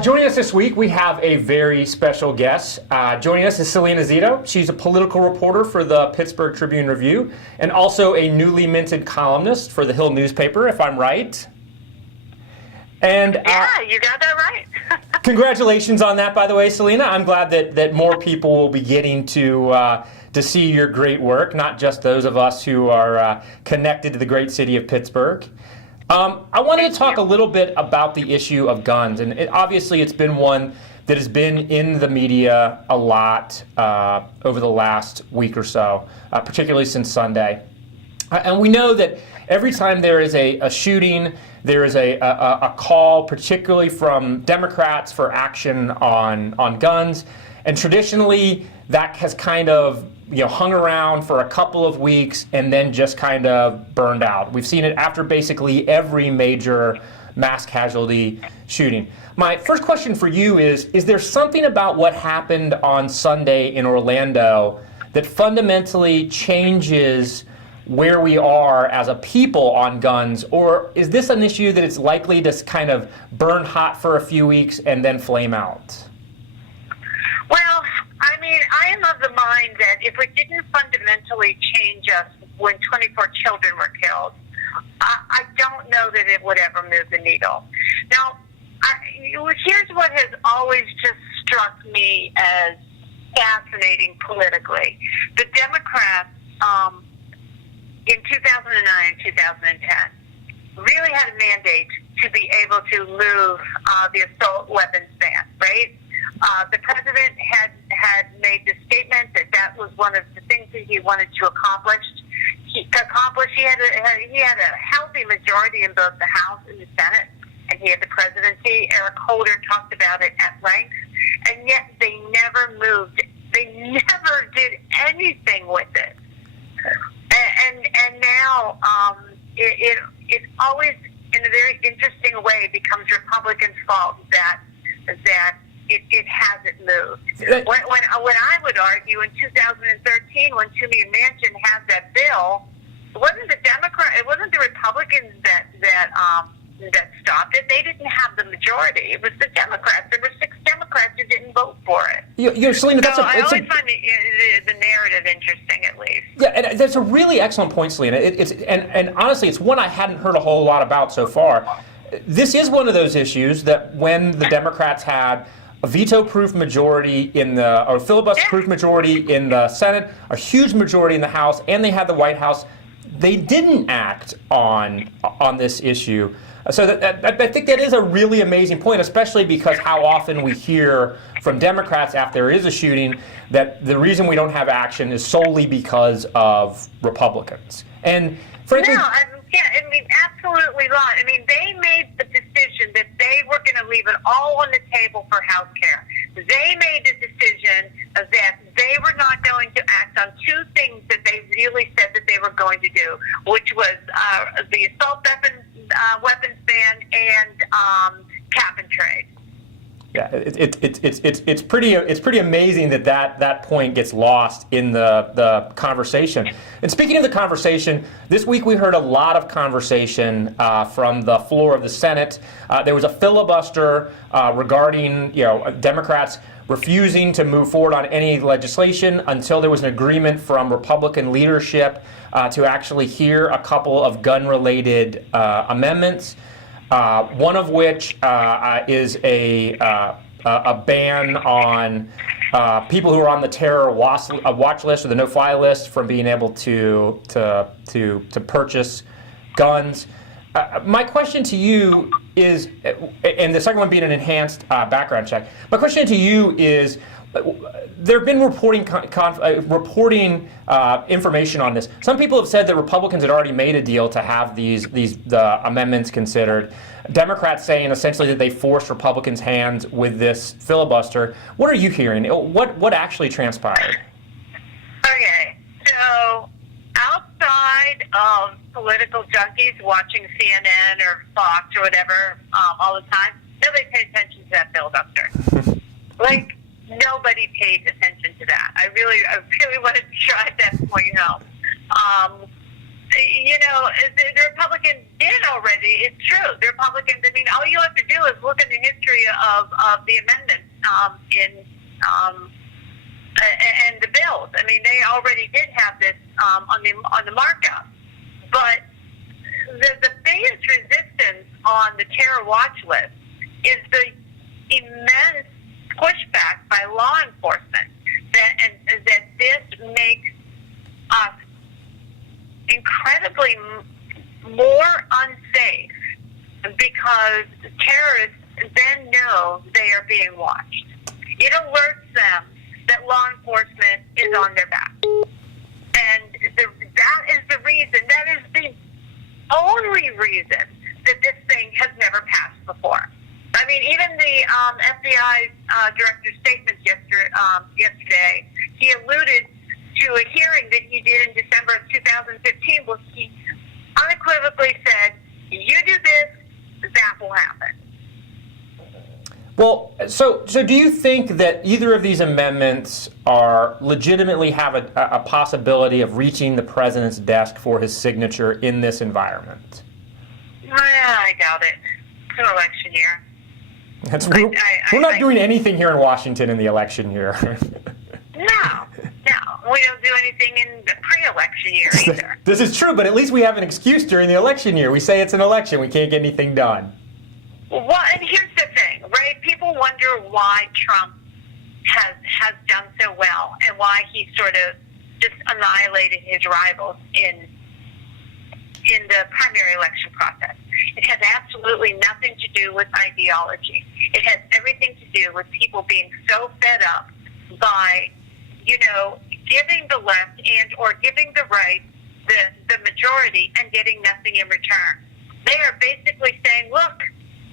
Joining us this week, we have a very special guest. Joining us is Salena Zito. She's a political reporter for the Pittsburgh Tribune Review and also a newly minted columnist for the Hill newspaper, if I'm right. And yeah, you got that right. Congratulations on that, by the way, Salena. I'm glad that more people will be getting to see your great work, not just those of us who are connected to the great city of Pittsburgh. I wanted to talk a little bit about the issue of guns, and obviously it's been one that has been in the media a lot over the last week or so, particularly since Sunday. And we know that every time there is a shooting, there is a call, particularly from Democrats, for action on guns, and traditionally that has kind of hung around for a couple of weeks and then just kind of burned out. We've seen it after basically every major mass casualty shooting. My first question for you is there something about what happened on Sunday in Orlando that fundamentally changes where we are as a people on guns, or is this an issue that it's likely to kind of burn hot for a few weeks and then flame out? Well, I mean, I am of the mind that if it didn't fundamentally change us when 24 children were killed, I don't know that it would ever move the needle. Now, here's what has always just struck me as fascinating politically. The Democrats, in 2009 and 2010, really had a mandate to be able to move the assault weapons ban, right? The president had made the statement that was one of the things that he wanted to accomplish. He had a healthy majority in both the House and the Senate, and he had the presidency. Eric Holder talked about it at length, and yet they never moved it. They never did anything with it. And now it always, in a very interesting way, becomes Republicans' fault that it hasn't moved. When I would argue in 2013, when Toomey and Manchin had that bill, it wasn't the Republicans that stopped it. They didn't have the majority. It was the Democrats. There were 6 Democrats who didn't vote for it. Salena, I always find the narrative interesting, at least. Yeah, and that's a really excellent point, Salena. And honestly, it's one I hadn't heard a whole lot about so far. This is one of those issues that when the Democrats had a veto-proof majority or filibuster-proof majority in the Senate, a huge majority in the House, and they had the White House, they didn't act on this issue. So I think that is a really amazing point, especially because how often we hear from Democrats after there is a shooting that the reason we don't have action is solely because of Republicans. And frankly, absolutely right. I mean, they made the decision that they were going to leave it all on the table for health care. They made the decision that they were not going to act on 2 things that they really said that they were going to do, which was the assault weapons ban and cap and trade. Yeah, it's pretty amazing that point gets lost in the conversation. And speaking of the conversation, this week we heard a lot of conversation from the floor of the Senate. There was a filibuster regarding Democrats refusing to move forward on any legislation until there was an agreement from Republican leadership to actually hear a couple of gun-related amendments. One of which is a ban on people who are on the terror watch list or the no-fly list from being able to purchase guns. My question to you is, and the second one being an enhanced background check. My question to you is, there have been reporting information on this. Some people have said that Republicans had already made a deal to have the amendments considered. Democrats saying essentially that they forced Republicans' hands with this filibuster. What are you hearing? What actually transpired? Okay, so outside of political junkies watching CNN or Fox or whatever all the time, nobody paid attention to that filibuster. Nobody paid attention to that. I really want to drive that point home. The Republicans did already. It's true. The Republicans, all you have to do is look in the history history of the amendments and the bills. I mean, they already did have this on the markup, but the biggest resistance on the terror watch list is the immense pushback by law enforcement that this makes us incredibly more unsafe because terrorists then know they are being watched. It alerts them that law enforcement is on their back. And that is the reason, that is the only reason that this thing has never passed before. I mean, even the FBI director's statement yesterday, he alluded to a hearing that he did in December of 2015 where he unequivocally said, you do this, that will happen. Well, so do you think that either of these amendments are legitimately have a possibility of reaching the president's desk for his signature in this environment? I doubt it. It's an election year. We're not doing anything here in Washington in the election year. No. We don't do anything in the pre-election year either. This is true, but at least we have an excuse during the election year. We say it's an election. We can't get anything done. Well, and here's the thing, right? People wonder why Trump has done so well and why he sort of just annihilated his rivals in the primary election process. It has absolutely nothing to do with ideology. It has everything to do with people being so fed up by, giving the left and or giving the right the majority and getting nothing in return. They are basically saying, look,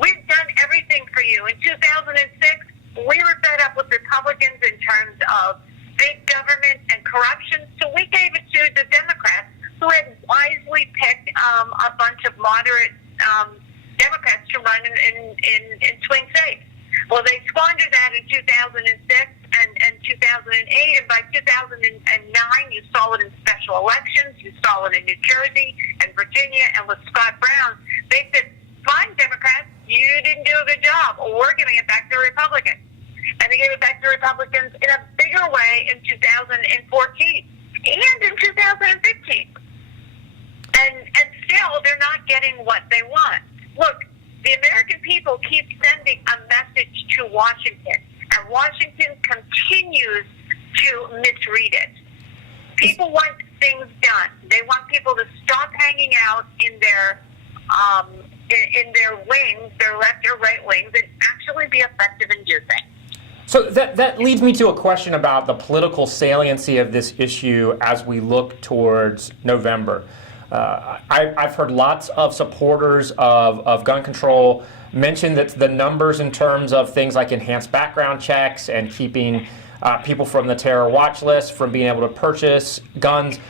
we've done everything for you. In 2006, we were fed up with Republicans in terms of big government and corruption, so we gave it to the Democrats, who had wisely picked a bunch of moderate Democrats to run in swing states. Well, they squandered that in 2006 and 2008, and by 2009, you saw it in special elections. You saw it in New Jersey and Virginia, and with Scott Brown, they said, fine, Democrats, you didn't do a good job. We're giving it back to the Republicans. And they gave it back to Republicans in a bigger way in 2014 and in 2015. And still, they're not getting what they want. Look, the American people keep sending a message to Washington, and Washington continues to misread it. People want things done. They want people to stop hanging out in their wings, their left or right wings, and actually be effective in do things. So that leads me to a question about the political saliency of this issue as we look towards November. I've heard lots of supporters of gun control mention that the numbers in terms of things like enhanced background checks and keeping people from the terror watch list from being able to purchase guns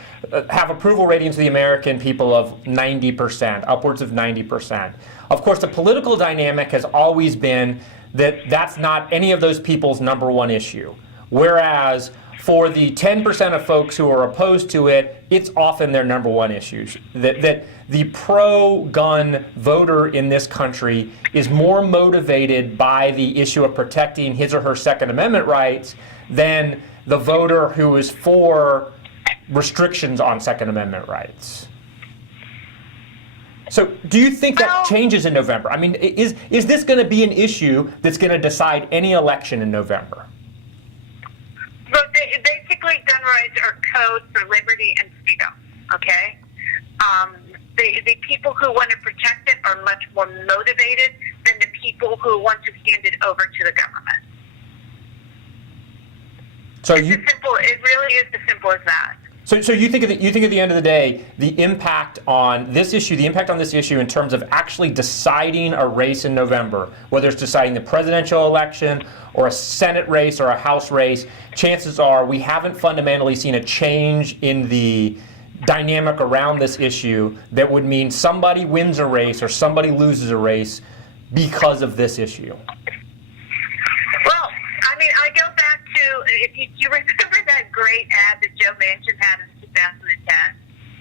have approval ratings to the American people of 90%, upwards of 90%. Of course, the political dynamic has always been that that's not any of those people's number one issue. Whereas for the 10% of folks who are opposed to it, it's often their number one issues. That the pro-gun voter in this country is more motivated by the issue of protecting his or her Second Amendment rights than the voter who is for restrictions on Second Amendment rights. So do you think that changes in November? I mean, is this going to be an issue that's going to decide any election in November? Look, basically, gun rights are code for liberty and freedom, okay? The people who want to protect it are much more motivated than the people who want to hand it over to the government. So it really is as simple as that. So you think at the end of the day, the impact on this issue in terms of actually deciding a race in November, whether it's deciding the presidential election or a Senate race or a House race, chances are we haven't fundamentally seen a change in the dynamic around this issue that would mean somebody wins a race or somebody loses a race because of this issue. Well, I mean, I go back to, if you remember that great ad that Joe Manchin had in 2010,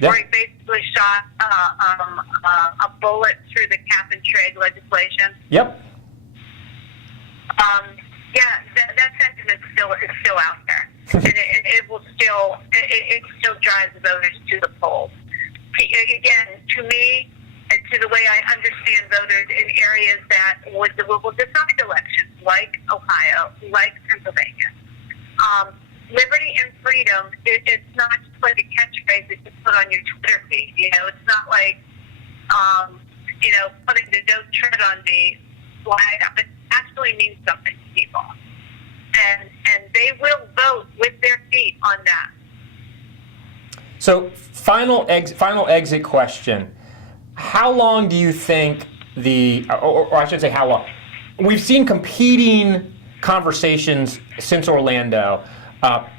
yep, where he basically shot a bullet through the cap and trade legislation? Yep. That sentiment is still out there, and it will still it still drives voters to the polls. Again, to me, and to the way I understand voters in areas that will decide elections, like Ohio, like Pennsylvania. Liberty and freedom, it's not just like a catchphrase that you put on your Twitter feed. It's not like, putting the "Don't Tread on Me" flag up. It actually means something to people. And they will vote with their feet on that. So, final exit question. How long do you think or I should say how long? We've seen competing conversations since Orlando.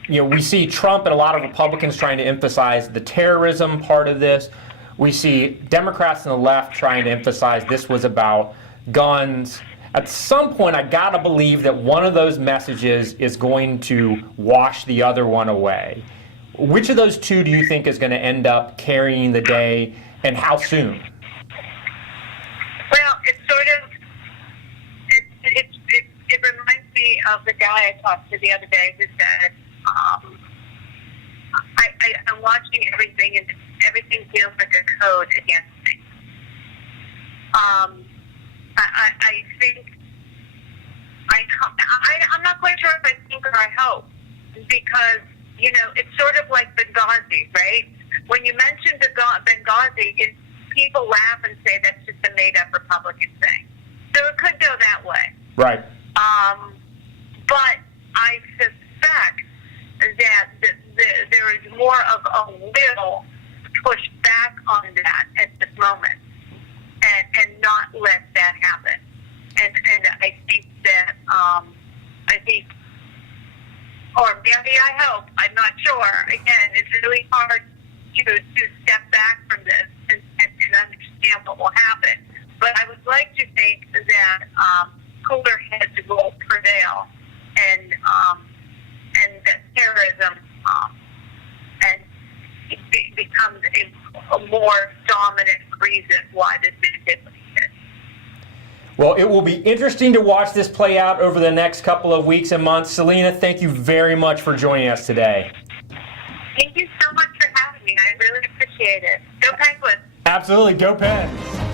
We see Trump and a lot of Republicans trying to emphasize the terrorism part of this. We see Democrats on the left trying to emphasize this was about guns. At some point, I gotta believe that one of those messages is going to wash the other one away. Which of those two do you think is going to end up carrying the day, and how soon? Well, it reminds me of the guy I talked to the other day who said, I'm watching everything, and everything feels like a code against me. I think, I'm not quite sure if I think or I hope, because, it's sort of like Benghazi, right? When you mention Benghazi, people laugh and say that's just a made-up Republican thing. So it could go that way. Right. But I suspect that there is more of a will to push back on that at this moment and not let that happen. And I think that, or maybe I hope, I'm not sure. Again, it's really hard to step back from this and understand what will happen. But I would like to think that cooler heads will prevail, and that terrorism and it becomes a more dominant reason why this is happening. Well, it will be interesting to watch this play out over the next couple of weeks and months. Salena, thank you very much for joining us today. Thank you so much for having me. I really appreciate it. Go Penguins. Absolutely. Go Pens.